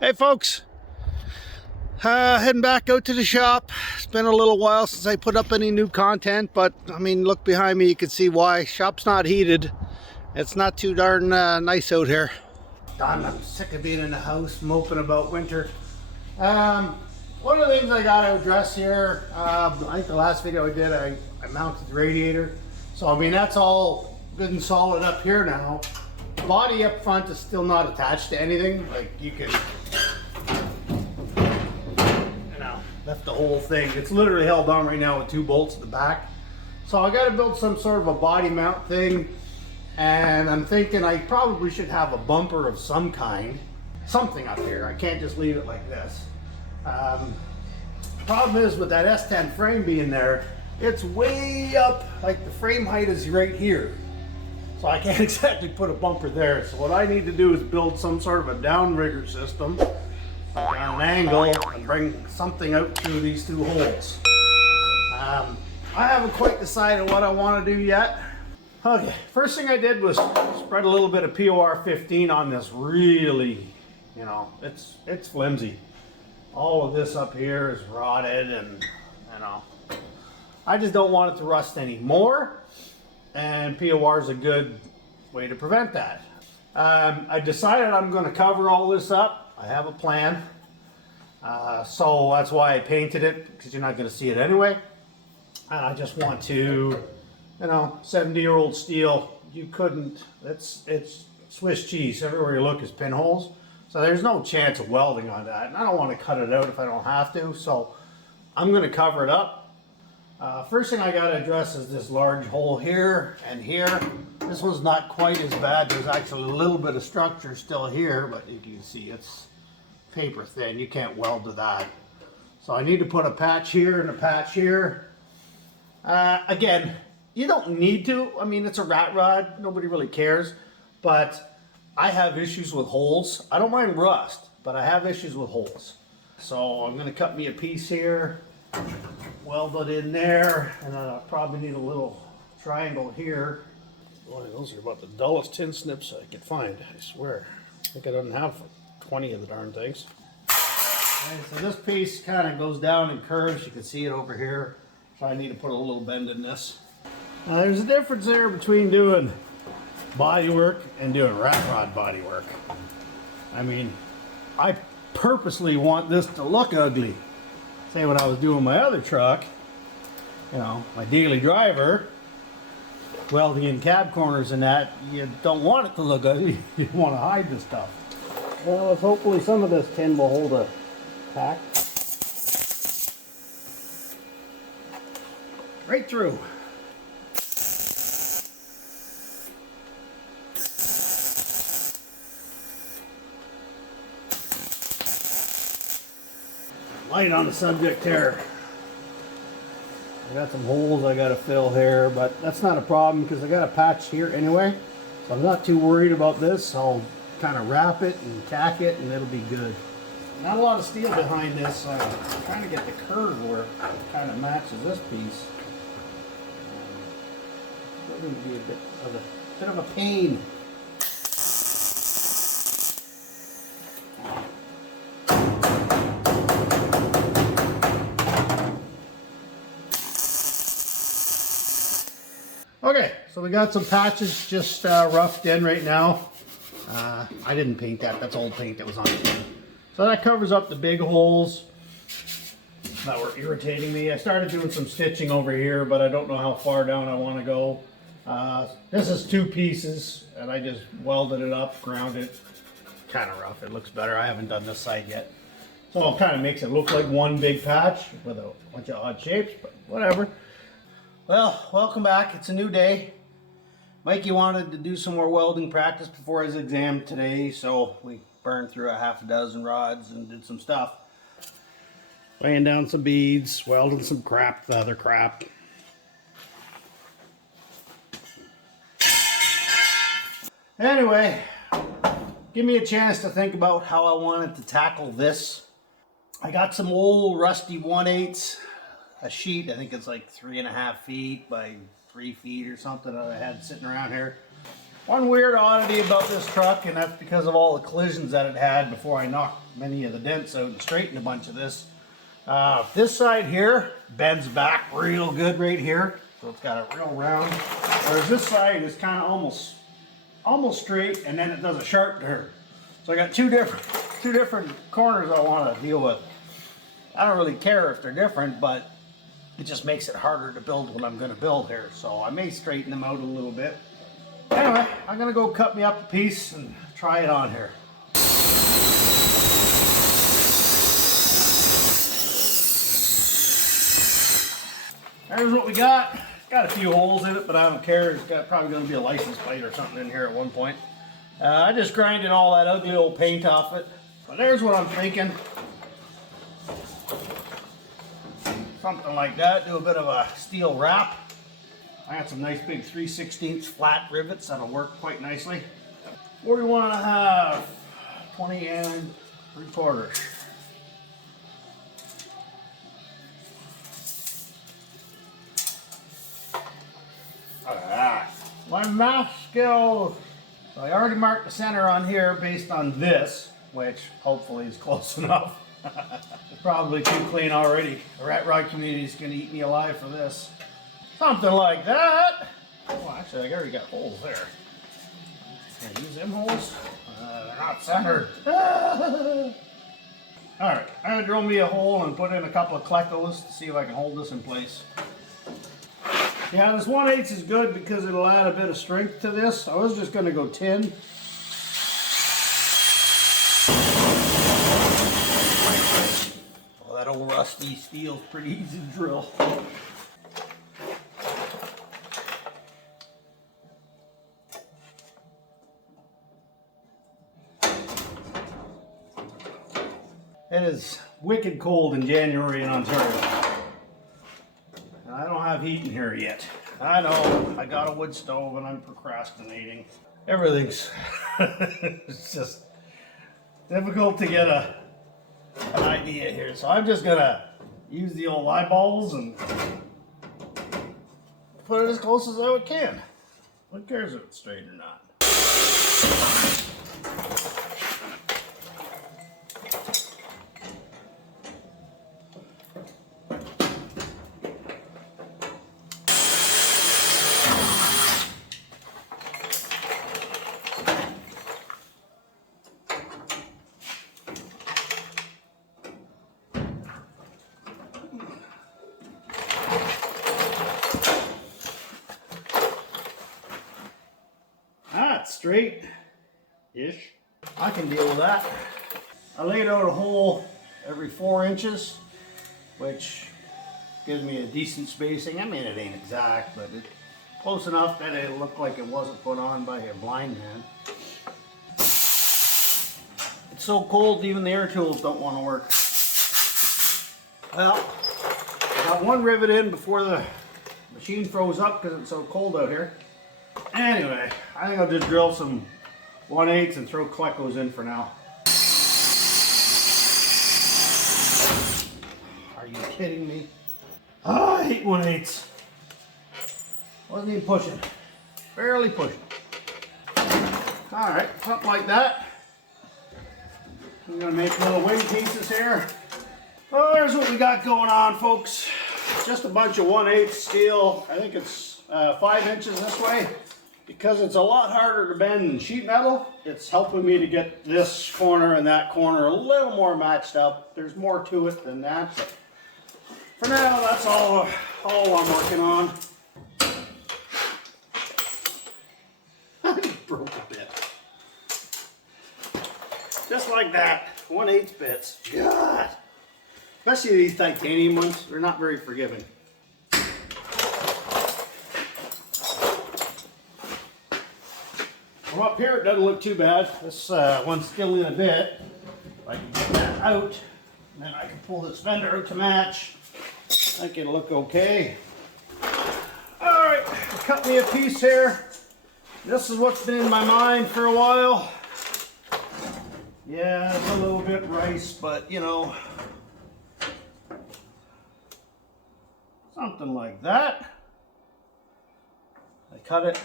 Hey folks, heading back out to the shop. It's been a little while since I put up any new content, but I mean, look behind me, you can see why. Shop's not heated. It's not too darn nice out here. Done. I'm sick of being in the house moping about winter. One of the things I got to address here, I think the last video I did, I mounted the radiator. So I mean, that's all good and solid up here now. The body up front is still not attached to anything. Like, you can, lift the whole thing. It's literally held on right now with 2 bolts at the back. So I got to build some sort of a body mount thing, and I'm thinking I probably should have a bumper of some kind, something up here. I can't just leave it like this. Problem is, with that S10 frame being there, it's way up, like the frame height is right here. So I can't exactly put a bumper there. So what I need to do is build some sort of a downrigger system on an angle and bring something out through these 2 holes. I haven't quite decided what I want to do yet. Okay, first thing I did was spread a little bit of POR 15 on this. Really, it's flimsy. All of this up here is rotted, and I just don't want it to rust anymore, and POR is a good way to prevent that. I decided I'm going to cover all this up. I have a plan, so that's why I painted it, because you're not going to see it anyway. And I just want to, 70-year-old steel, you couldn't, it's Swiss cheese. Everywhere you look is pinholes. So there's no chance of welding on that. And I don't want to cut it out if I don't have to. So I'm going to cover it up. First thing I got to address is this large hole here and here. This one's not quite as bad. There's actually a little bit of structure still here, but you can see it's paper thin. You can't weld to that. So I need to put a patch here and a patch here. Again, you don't need to. I mean, it's a rat rod. Nobody really cares. But I have issues with holes. I don't mind rust, but I have issues with holes. So I'm going to cut me a piece here, weld it in there, and then I'll probably need a little triangle here. Boy, those are about the dullest tin snips I could find, I swear. I think I don't have 20 of the darn things. Okay, so this piece kind of goes down and curves. You can see it over here. So I need to put a little bend in this. Now there's a difference there between doing body work and doing rat rod body work. I mean, I purposely want this to look ugly. Say when I was doing my other truck, my daily driver, welding in cab corners and that, you don't want it to look ugly. You want to hide this stuff. Well, hopefully some of this tin will hold a pack. Right through. Light on the subject here. I got some holes I gotta fill here, but that's not a problem because I got a patch here anyway. So I'm not too worried about this. I'll kind of wrap it and tack it and it'll be good. Not a lot of steel behind this, so I'm trying to get the curve where it kind of matches this piece. It's going to be a bit of a pain. Okay, so we got some patches just roughed in right now. I didn't paint that. That's old paint that was on it. So that covers up the big holes that were irritating me. I started doing some stitching over here, but I don't know how far down I want to go. This is 2 pieces, and I just welded it up, ground it. Kind of rough. It looks better. I haven't done this side yet. So it kind of makes it look like one big patch with a bunch of odd shapes, but whatever. Well, welcome back. It's a new day. Mikey wanted to do some more welding practice before his exam today, so we burned through a half a dozen rods and did some stuff. Laying down some beads, welding some crap, the other crap. Anyway, give me a chance to think about how I wanted to tackle this. I got some old rusty 1/8 a sheet. I think it's like 3.5 feet by 3 feet or something that I had sitting around here. One weird oddity about this truck, and that's because of all the collisions that it had before I knocked many of the dents out and straightened a bunch of this. This side here bends back real good right here, so it's got a real round. Whereas this side is kind of almost straight, and then it does a sharp turn. So I got two different corners I want to deal with. I don't really care if they're different, but it just makes it harder to build what I'm going to build here. So I may straighten them out a little bit. Anyway, I'm going to go cut me up a piece and try it on here. There's what we got. It's got a few holes in it, but I don't care. It's got probably going to be a license plate or something in here at one point. I just grinded all that ugly old paint off it. But there's what I'm thinking. Something like that. Do a bit of a steel wrap. I got some nice big 3/16 flat rivets that'll work quite nicely. 41.5, 20 and 3/4. Alright, my math skills. So I already marked the center on here based on this, which hopefully is close enough. It's probably too clean already. The rat rod community is going to eat me alive for this. Something like that. Oh, actually, I already got holes there. Can I use them holes? They're not centered. Alright, I'm going to drill me a hole and put in a couple of klecos to see if I can hold this in place. Yeah, this 1/8 is good because it'll add a bit of strength to this. I was just going to go tin. Well, that old rusty steel's pretty easy to drill. It is wicked cold in January in Ontario. And I don't have heat in here yet. I know, I got a wood stove and I'm procrastinating. Everything's, it's just difficult to get an idea here. So I'm just gonna use the old eyeballs and put it as close as I can. Who cares if it's straight or not? Straight-ish. I can deal with that. I laid out a hole every 4 inches, which gives me a decent spacing. I mean, it ain't exact, but it's close enough that it looked like it wasn't put on by a blind man. It's so cold, even the air tools don't want to work. Well, I got one rivet in before the machine froze up because it's so cold out here. Anyway, I think I'll just drill some 1/8 and throw klecos in for now. Are you kidding me? Oh, I hate 1/8. Wasn't even pushing. Barely pushing. Alright, something like that. I'm going to make little wing pieces here. Well, there's what we got going on, folks. Just a bunch of 1/8 steel. I think it's 5 inches this way. Because it's a lot harder to bend than sheet metal, it's helping me to get this corner and that corner a little more matched up. There's more to it than that. But for now, that's all I'm working on. I just broke a bit. Just like that. 1/8 bits. God. Especially these titanium ones, they're not very forgiving. From up here, it doesn't look too bad. This one's still in a bit. I can get that out, and then I can pull this fender out to match. I think it'll look okay. Alright, cut me a piece here. This is what's been in my mind for a while. Yeah, it's a little bit rice, but you know, something like that. I cut it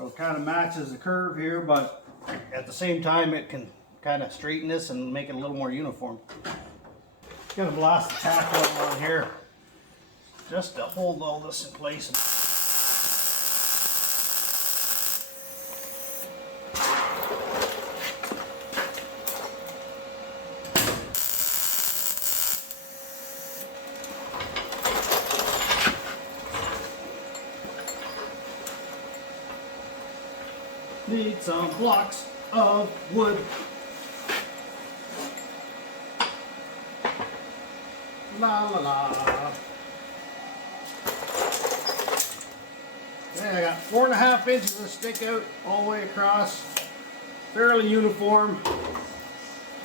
So it kind of matches the curve here, but at the same time it can kind of straighten this and make it a little more uniform. Gonna blast the tack oil on here just to hold all this in place. Need some blocks of wood. La la la. Yeah, I got 4.5 inches of stick out all the way across. Fairly uniform.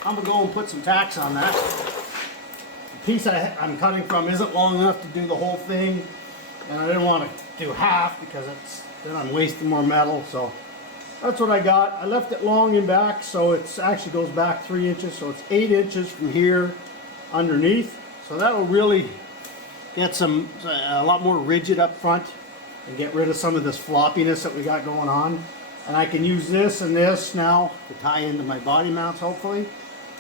I'm gonna go and put some tacks on that. The piece I'm cutting from isn't long enough to do the whole thing, and I didn't want to do half because then I'm wasting more metal. So that's what I got. I left it long in back, so it actually goes back 3 inches, so it's 8 inches from here underneath. So that'll really get a lot more rigid up front and get rid of some of this floppiness that we got going on. And I can use this and this now to tie into my body mounts, hopefully.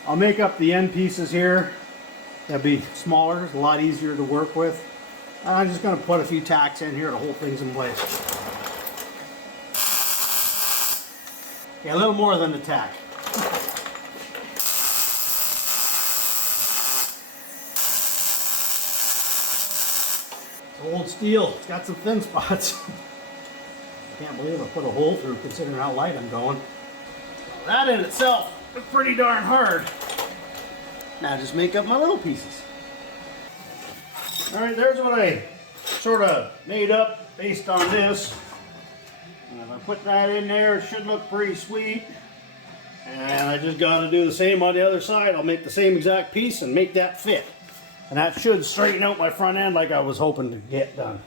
I'll make up the end pieces here. They'll be smaller, a lot easier to work with. And I'm just going to put a few tacks in here to hold things in place. Yeah, a little more than the tack. It's old steel. It's got some thin spots. I can't believe I put a hole through considering how light I'm going. That in itself is pretty darn hard. Now just make up my little pieces. Alright, there's what I sort of made up based on this. And if I put that in there, it should look pretty sweet. And I just got to do the same on the other side. I'll make the same exact piece and make that fit. And that should straighten out my front end like I was hoping to get done.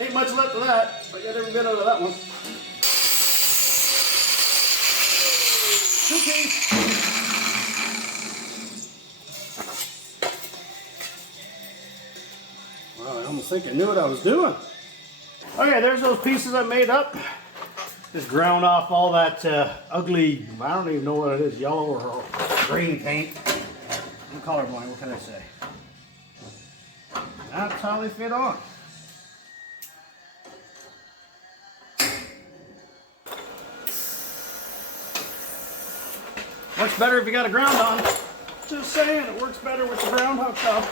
Ain't much left of that. I got every bit out of that one. Okay. Well, I almost think I knew what I was doing. Okay, there's those pieces I made up. Just ground off all that ugly, I don't even know what it is, yellow or green paint. I'm colorblind, what can I say? That's how they fit on. Works better if you got a ground on. Just saying, it works better with the ground hooked up.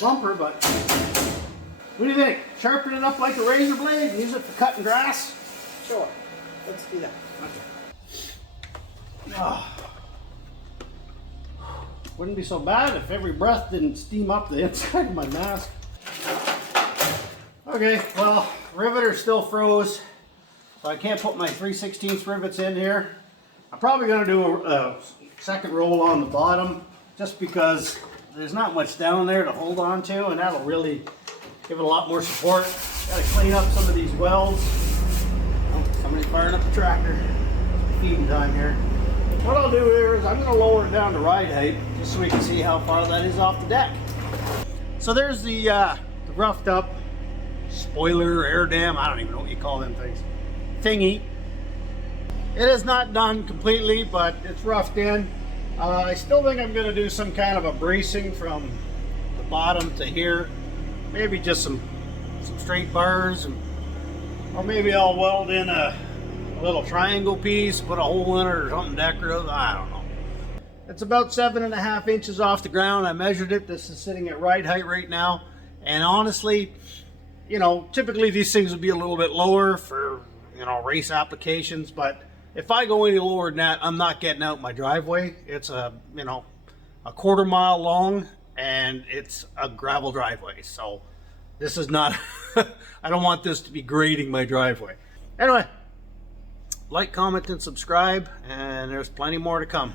Bumper, but what do you think? Sharpen it up like a razor blade and use it for cutting grass? Sure. Let's do that. Okay. Oh. Wouldn't be so bad if every breath didn't steam up the inside of my mask. Okay, well, riveter still froze, so I can't put my 3/16 rivets in here. I'm probably going to do a second roll on the bottom just because there's not much down there to hold on to, and that'll really give it a lot more support. Got to clean up some of these welds. Oh, somebody's firing up the tractor. Feeding time here. What I'll do here is I'm going to lower it down to ride height just so we can see how far that is off the deck. So there's the roughed up spoiler, air dam, I don't even know what you call them things, thingy. It is not done completely, but it's roughed in. I still think I'm going to do some kind of a bracing from the bottom to here. Maybe just some straight bars, or maybe I'll weld in a little triangle piece, put a hole in it or something decorative. I don't know. It's about 7.5 inches off the ground. I measured it. This is sitting at ride height right now. And honestly, you know, typically these things would be a little bit lower for, you know, race applications, but if I go any lower than that, I'm not getting out my driveway. It's a, you know, a quarter-mile long, and it's a gravel driveway. So this is not, I don't want this to be grading my driveway. Anyway, like, comment, and subscribe, and there's plenty more to come.